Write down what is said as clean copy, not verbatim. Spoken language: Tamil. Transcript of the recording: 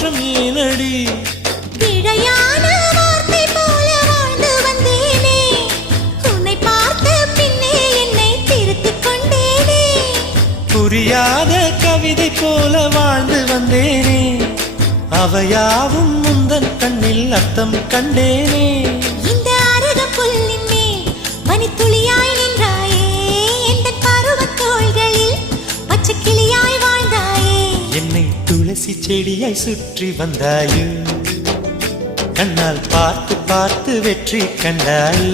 மாற்றம் ஏனடி? பிழையான வார்த்தை போல வாழ்ந்து வந்தேனே, உன்னை பார்த்த பின்னே என்னை திருத்திக் கொண்டேனே. புரியாத கவிதை போல வாழ்ந்து வந்தேனே, அவையாவும் முந்தன் கண்ணில் அர்த்தம் கண்டேனே. இந்த அருக புல்லின் மேல் பனித்துளியாய் நின்றாயே, எந்த பருவத் தோள்களில் பச்சை கிளியாய் வாழ்ந்தாயே. என்னை துளசி செடியாய் சுற்றி வந்தாயோ, கண்ணால் பார்த்து பார்த்து வெற்றி கண்டாயோ.